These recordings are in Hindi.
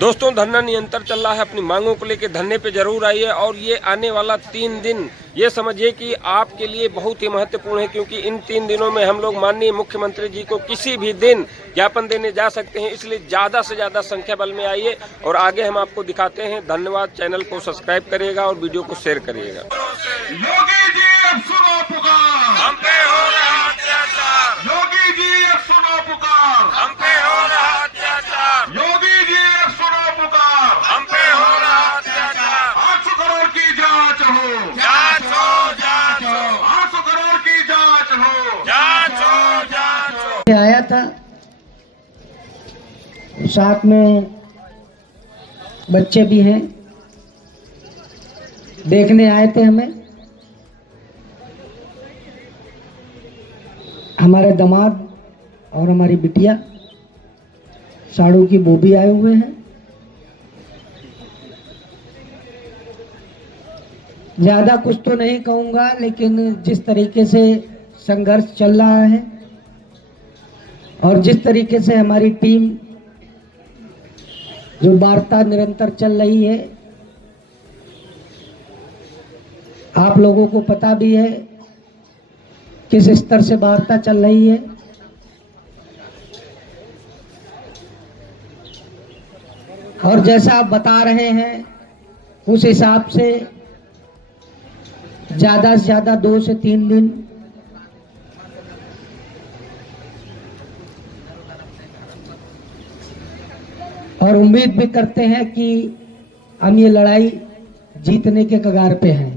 दोस्तों, धरना निरंतर चल रहा है। अपनी मांगों को लेकर धरने पे जरूर आइए और ये आने वाला 3 दिन ये समझिए कि आपके लिए बहुत ही महत्वपूर्ण है, क्योंकि इन 3 दिनों में हम लोग माननीय मुख्यमंत्री जी को किसी भी दिन ज्ञापन देने जा सकते हैं। इसलिए ज्यादा से ज्यादा संख्या बल में आइए और आगे हम आपको दिखाते हैं। धन्यवाद। चैनल को सब्सक्राइब करिएगा और वीडियो को शेयर करिएगा। योगी जी अब सुनो पुकार, हम पे हो रहा अत्याचार। योगी जी अब सुनो पुकार, हम पे हो रहा अत्याचार। योगी जी अब सुनो पुकार, हम पे हो रहा अत्याचार। 800 करोड़ की जांच हो, जांच हो, जांच हो, 800 करोड़ की जांच हो, जांच हो, जांच हो। आया था, साथ में बच्चे भी हैं, देखने आए थे हमें। हमारे दामाद और हमारी बिटिया साड़ू की वो भी आए हुए हैं। ज्यादा कुछ तो नहीं कहूंगा, लेकिन जिस तरीके से संघर्ष चल रहा है और जिस तरीके से हमारी टीम जो वार्ता निरंतर चल रही है, आप लोगों को पता भी है किस स्तर से वार्ता चल रही है। और जैसा आप बता रहे हैं उस हिसाब से ज्यादा से ज्यादा 2 से 3 दिन और उम्मीद भी करते हैं कि हम ये लड़ाई जीतने के कगार पे हैं।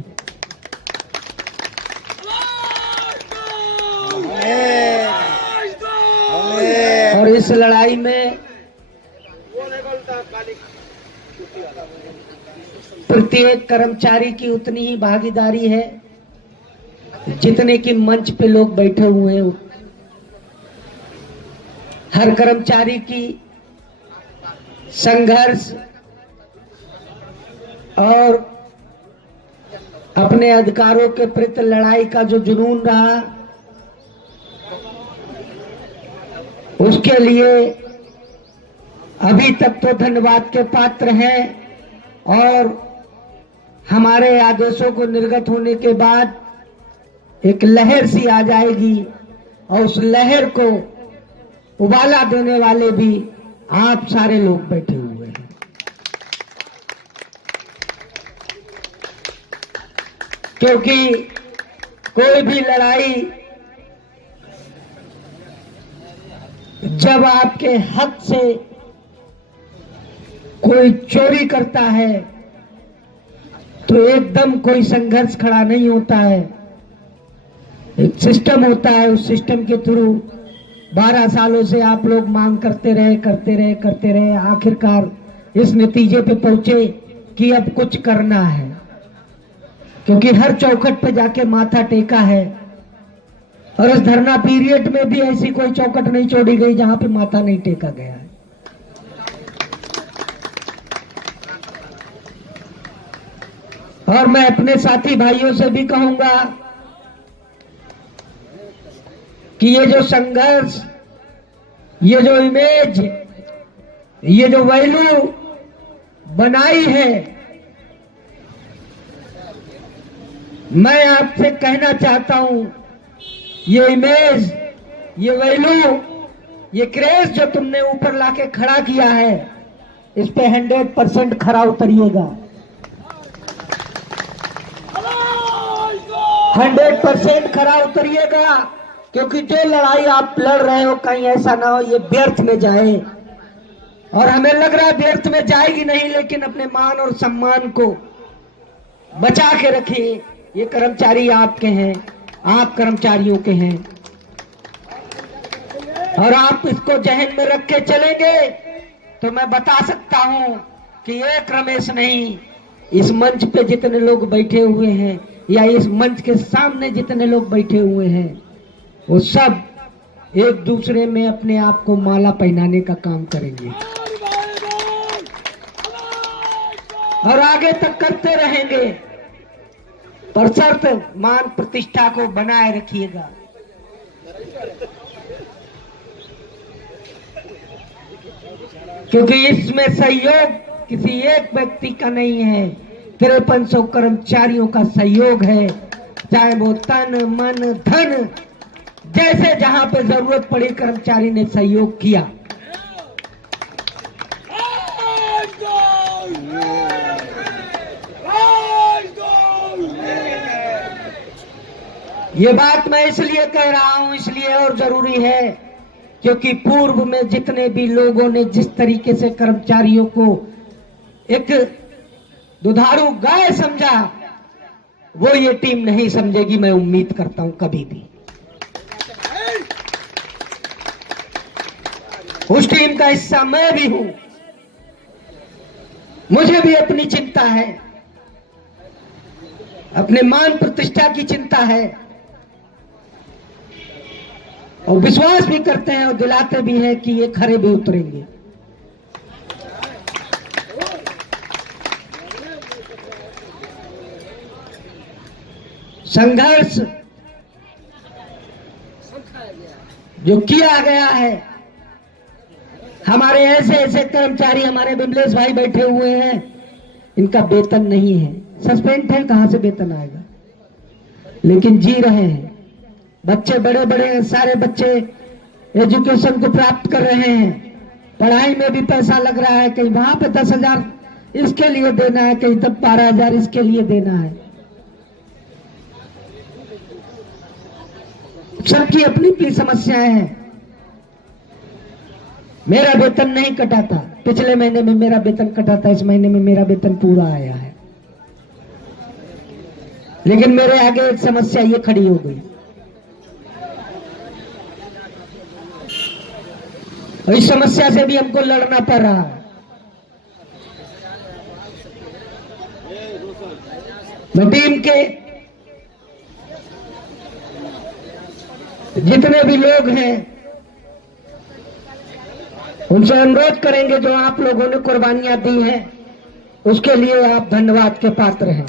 और इस लड़ाई में प्रत्येक कर्मचारी की उतनी ही भागीदारी है जितने कि मंच पे लोग बैठे हुए हैं। हर कर्मचारी की संघर्ष और अपने अधिकारों के प्रति लड़ाई का जो जुनून रहा, उसके लिए अभी तक तो धन्यवाद के पात्र हैं। और हमारे आदेशों को निर्गत होने के बाद एक लहर सी आ जाएगी और उस लहर को उबाला देने वाले भी आप सारे लोग बैठे हुए हैं। क्योंकि कोई भी लड़ाई जब आपके हक से कोई चोरी करता है तो एकदम कोई संघर्ष खड़ा नहीं होता है। एक सिस्टम होता है, उस सिस्टम के थ्रू 12 सालों से आप लोग मांग करते रहे, आखिरकार इस नतीजे पे पहुंचे कि अब कुछ करना है। क्योंकि हर चौखट पे जाके माथा टेका है और इस धरना पीरियड में भी ऐसी कोई चौखट नहीं छोड़ी गई जहां पे माथा नहीं टेका गया है। और मैं अपने साथी भाइयों से भी कहूंगा कि ये जो संघर्ष, ये जो इमेज, ये जो वैल्यू बनाई है, मैं आपसे कहना चाहता हूं, ये इमेज, ये वैल्यू, ये क्रेज जो तुमने ऊपर लाके खड़ा किया है, इस पे 100% खरा उतरिएगा। 100% खरा उतरिएगा, क्योंकि जो लड़ाई आप लड़ रहे हो कहीं ऐसा ना हो ये व्यर्थ में जाए। और हमें लग रहा है व्यर्थ में जाएगी नहीं, लेकिन अपने मान और सम्मान को बचा के रखिए। ये कर्मचारी आपके हैं, आप कर्मचारियों के हैं, और आप इसको जहन में रख के चलेंगे तो मैं बता सकता हूं कि एक रमेश नहीं, इस मंच पे जितने लोग बैठे हुए हैं या इस मंच के सामने जितने लोग बैठे हुए हैं, वो सब एक दूसरे में अपने आप को माला पहनाने का काम करेंगे और आगे तक करते रहेंगे। पर शर्त मान प्रतिष्ठा को बनाए रखिएगा। क्योंकि इसमें सहयोग किसी एक व्यक्ति का नहीं है, 5300 कर्मचारियों का सहयोग है। चाहे वो तन मन धन जैसे जहां पे जरूरत पड़ी कर्मचारी ने सहयोग किया। ये बात मैं इसलिए कह रहा हूं, इसलिए और जरूरी है क्योंकि पूर्व में जितने भी लोगों ने जिस तरीके से कर्मचारियों को एक दुधारू गाय समझा, वो ये टीम नहीं समझेगी, मैं उम्मीद करता हूं कभी भी। उस टीम का हिस्सा मैं भी हूं, मुझे भी अपनी चिंता है, अपने मान प्रतिष्ठा की चिंता है, और विश्वास भी करते हैं और दिलाते भी हैं कि ये खरे भी उतरेंगे। संघर्ष जो किया गया है, हमारे ऐसे ऐसे कर्मचारी, हमारे बिमलेश भाई बैठे हुए हैं, इनका वेतन नहीं है, सस्पेंड है, कहां से वेतन आएगा, लेकिन जी रहे हैं। बच्चे बड़े बड़े हैं, सारे बच्चे एजुकेशन को प्राप्त कर रहे हैं, पढ़ाई में भी पैसा लग रहा है, कहीं वहां पे 10,000 इसके लिए देना है, कहीं तब 12,000 इसके लिए देना है। सबकी अपनी अपनी समस्याएं हैं। मेरा वेतन नहीं कटा था, पिछले महीने में मेरा वेतन कटा था, इस महीने में मेरा वेतन पूरा आया है, लेकिन मेरे आगे एक समस्या ये खड़ी हो गई, और इस समस्या से भी हमको लड़ना पड़ रहा है। मैं टीम के जितने भी लोग हैं उनसे अनुरोध करेंगे, जो आप लोगों ने कुर्बानियां दी हैं उसके लिए आप धन्यवाद के पात्र हैं।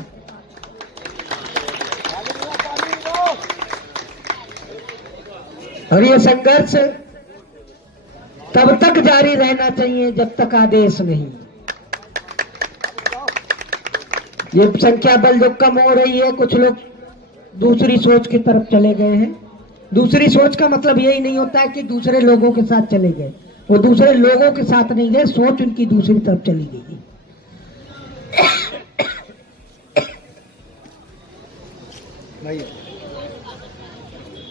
और ये संघर्ष तब तक जारी रहना चाहिए जब तक आदेश नहीं। ये संख्या बल जो कम हो रही है, कुछ लोग दूसरी सोच की तरफ चले गए हैं। दूसरी सोच का मतलब यही नहीं होता है कि दूसरे लोगों के साथ चले गए, वो दूसरे लोगों के साथ नहीं गए, सोच उनकी दूसरी तरफ चली गई।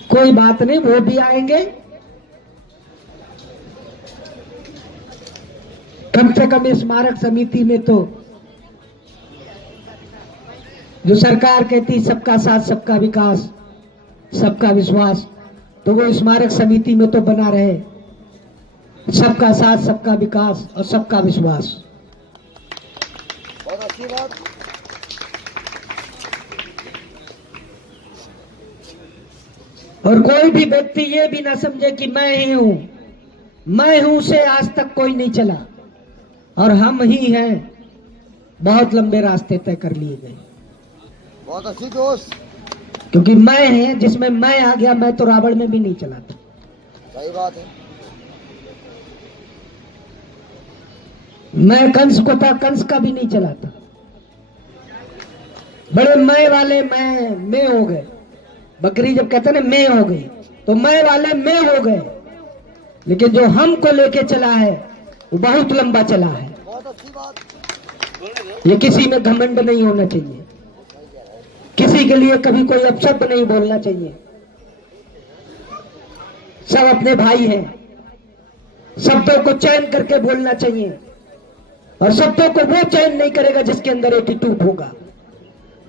कोई बात नहीं, वो भी आएंगे, कम से कम स्मारक समिति में तो जो सरकार कहती सबका साथ सबका विकास सबका विश्वास, तो वो स्मारक समिति में तो बना रहे, सबका साथ सबका विकास और सबका विश्वास। बहुत अच्छी बात। और कोई भी व्यक्ति ये भी ना समझे कि मैं ही हूं, मैं हूं से आज तक कोई नहीं चला, और हम ही हैं, बहुत लंबे रास्ते तय कर लिए गए। बहुत अच्छी दोस्त। क्योंकि मैं है, जिसमें मैं आ गया, मैं तो रावण में भी नहीं चला था। सही बात है। मैं कंस को था, कंस का भी नहीं चला था। बड़े मैं वाले मैं हो गए। बकरी जब कहते ना मैं हो गई, तो मैं वाले मैं हो गए, लेकिन जो हमको लेके चला है वो बहुत लंबा चला है। बहुत अच्छी बात। ये किसी में घमंड नहीं होना चाहिए, किसी के लिए कभी कोई अपशब्द नहीं बोलना चाहिए। सब अपने भाई हैं, शब्दों को चयन करके बोलना चाहिए, और शब्दों को वो चयन नहीं करेगा जिसके अंदर एटीट्यूड होगा।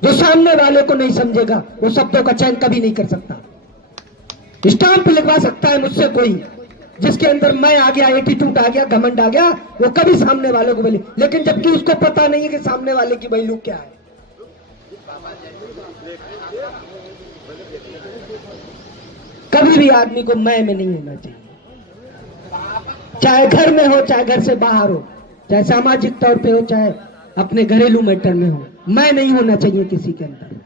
जो सामने वाले को नहीं समझेगा वो शब्दों का चयन कभी नहीं कर सकता। स्टाम्प लिखवा सकता है मुझसे कोई, जिसके अंदर मैं आ गया, एटीट्यूड आ गया, घमंड आ गया, वो कभी सामने वाले को बोले, लेकिन जबकि उसको पता नहीं है कि सामने वाले की वैल्यू क्या है। कभी भी आदमी को मैं में नहीं होना चाहिए, चाहे घर में हो, चाहे घर से बाहर हो, चाहे सामाजिक तौर पे हो, चाहे अपने घरेलू मैटर में हो, मैं नहीं होना चाहिए किसी के अंदर।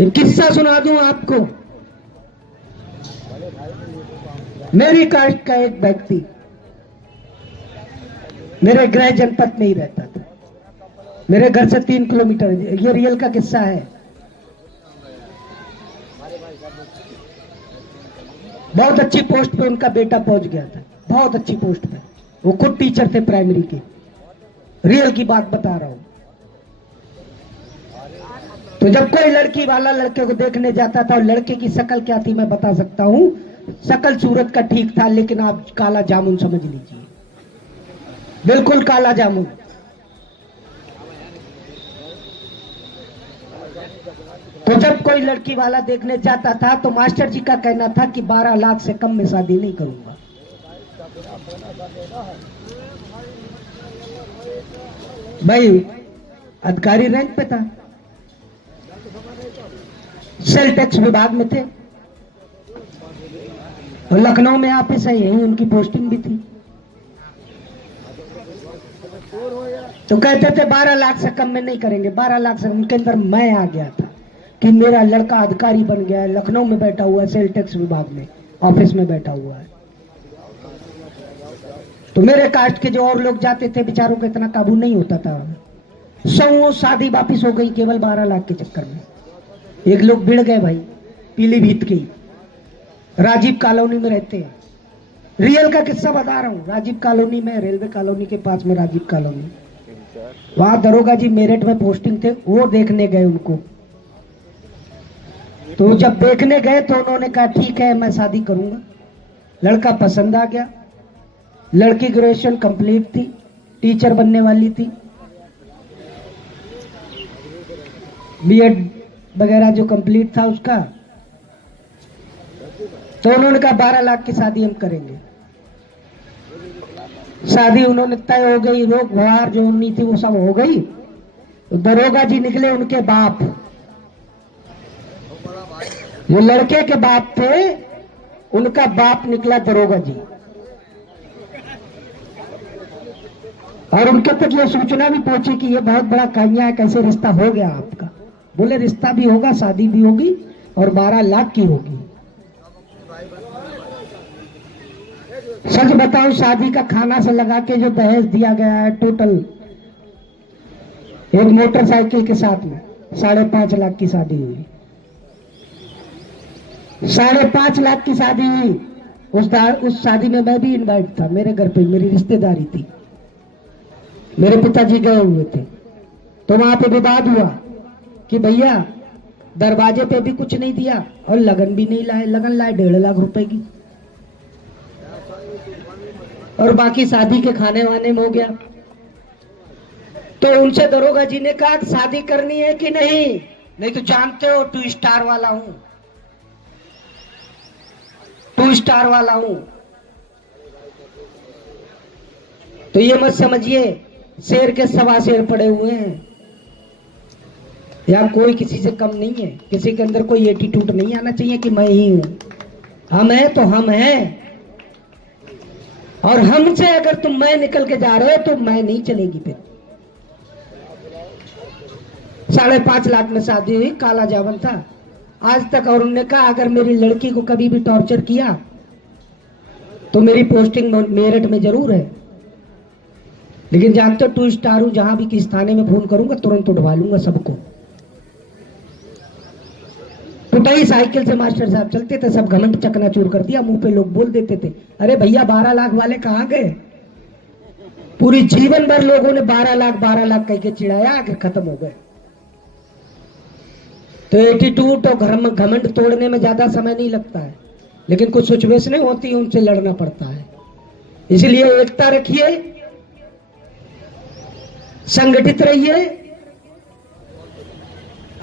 एक किस्सा सुना दूं आपको। मेरी कास्ट का एक व्यक्ति मेरे गृह जनपद में ही रहता था, मेरे घर से 3 किलोमीटर। ये रियल का किस्सा है। बहुत अच्छी पोस्ट पे उनका बेटा पहुंच गया था, बहुत अच्छी पोस्ट पे। वो खुद टीचर थे प्राइमरी के। रियल की बात बता रहा हूं। तो जब कोई लड़की वाला लड़के को देखने जाता था, और लड़के की शक्ल क्या थी मैं बता सकता हूं। शक्ल सूरत का ठीक था, लेकिन आप काला जामुन समझ लीजिए, बिल्कुल काला जामुन। तो जब कोई लड़की वाला देखने जाता था तो मास्टर जी का कहना था कि 12 लाख से कम में शादी नहीं करूंगा। भाई अधिकारी रैंक पे था, सेल टैक्स विभाग में थे, और लखनऊ में ऑफिस है, यही उनकी पोस्टिंग भी थी। तो कहते थे 12 लाख से कम में नहीं करेंगे। 12 लाख से उनके अंदर मैं आ गया था कि मेरा लड़का अधिकारी बन गया है, लखनऊ में बैठा हुआ है, सेल टैक्स विभाग में ऑफिस में बैठा हुआ है। तो मेरे कास्ट के जो और लोग जाते थे बेचारों को इतना काबू नहीं होता था। 100 शादी वापिस हो गई केवल 12 लाख के चक्कर में। एक लोग भिड़ गए भाई, पीलीभीत के, राजीव कॉलोनी में रहते हैं। रियल का किस्सा बता रहा हूँ। राजीव कॉलोनी में, रेलवे कॉलोनी के पास में राजीव कॉलोनी, वहां दरोगा जी मेरठ में पोस्टिंग थे। वो देखने गए उनको। तो जब देखने गए तो उन्होंने कहा ठीक है मैं शादी करूंगा। लड़का पसंद आ गया। लड़की ग्रेजुएशन कंप्लीट थी, टीचर बनने वाली थी, बीएड वगैरह जो कंप्लीट था उसका। तो उन्होंने कहा 12 लाख की शादी हम करेंगे। शादी उन्होंने तय हो गई, रोक व्यवहार जो उन्नी थी वो सब हो गई। तो दरोगा जी निकले उनके बाप, जो लड़के के बाप थे उनका बाप निकला दरोगा जी। और उनके तक ये सूचना भी पहुंची कि ये बहुत बड़ा काइया है, कैसे रिश्ता हो गया आपका। बोले रिश्ता भी होगा, शादी भी होगी, और 12 लाख की होगी। सच बताऊं, शादी का खाना से लगा के जो दहेज दिया गया है टोटल, एक मोटरसाइकिल के साथ में 5.5 लाख की शादी हुई। 5.5 लाख की शादी हुई। उस शादी में मैं भी इनवाइट था, मेरे घर पे मेरी रिश्तेदारी थी, मेरे पिताजी गए हुए थे। तो वहां पे विवाद हुआ कि भैया दरवाजे पे भी कुछ नहीं दिया और लगन भी नहीं लाए। लगन लाए 1.5 लाख रुपए की, और बाकी शादी के खाने वाने में हो गया। तो उनसे दरोगा जी ने कहा शादी करनी है कि नहीं? नहीं तो जानते हो 2 स्टार वाला हूं, 2 स्टार वाला हूं। तो ये मत समझिए शेर के 1.25 शेर पड़े हुए हैं। यहाँ कोई किसी से कम नहीं है, किसी के अंदर कोई एटीट्यूड नहीं आना चाहिए कि मैं ही हूं। हम हैं तो हम हैं, और हमसे अगर तुम मैं निकल के जा रहे हो तो मैं नहीं चलेगी। फिर 5.5 लाख में शादी हुई, काला जावन था आज तक। और उन्होंने कहा अगर मेरी लड़की को कभी भी टॉर्चर किया तो मेरी पोस्टिंग मेरठ में जरूर है, लेकिन जानते हो 2 स्टार हूं, जहां भी किस थाने में फोन करूंगा तुरंत उठवा लूंगा सबको। टुटाई साइकिल से मास्टर साहब चलते थे, सब घमंड चकनाचूर कर दिया। मुंह पे लोग बोल देते थे अरे भैया 12 लाख वाले कहां गए। पूरी जीवन भर लोगों ने 12 लाख कह के चिढ़ाया, आखिर खत्म हो गए। तो एटीट्यूड और घमंड तोड़ने में ज्यादा समय नहीं लगता है, लेकिन कुछ सिचुएशनें होती है उनसे लड़ना पड़ता है। इसलिए एकता रखिए, संगठित रहिए,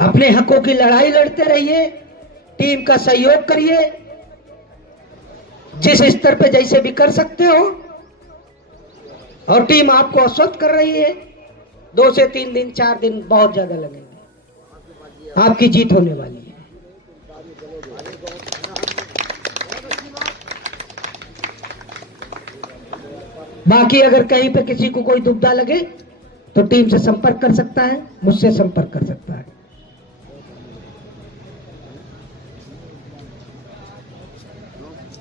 अपने हकों की लड़ाई लड़ते रहिए, टीम का सहयोग करिए, जिस स्तर पे जैसे भी कर सकते हो। और टीम आपको आश्वस्त कर रही है, 2 से 3 दिन 4 दिन बहुत ज्यादा लगेंगे, आपकी जीत होने वाली है। बाकी अगर कहीं पे किसी को कोई दुविधा लगे तो टीम से संपर्क कर सकता है, मुझसे संपर्क कर सकता है।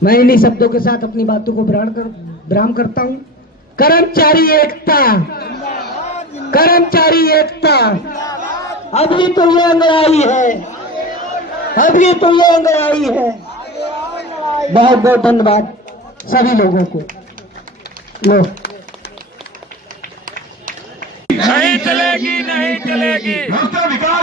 मैं इन्हीं शब्दों के साथ अपनी बातों को विराम करता हूं। कर्मचारी एकता, कर्मचारी एकता। अभी तो ये अंगड़ाई है, अभी तो ये अंगड़ाई है। बहुत बहुत धन्यवाद सभी लोगों को। लो नहीं चलेगी, नहीं चलेगी। राष्ट्रीय विकास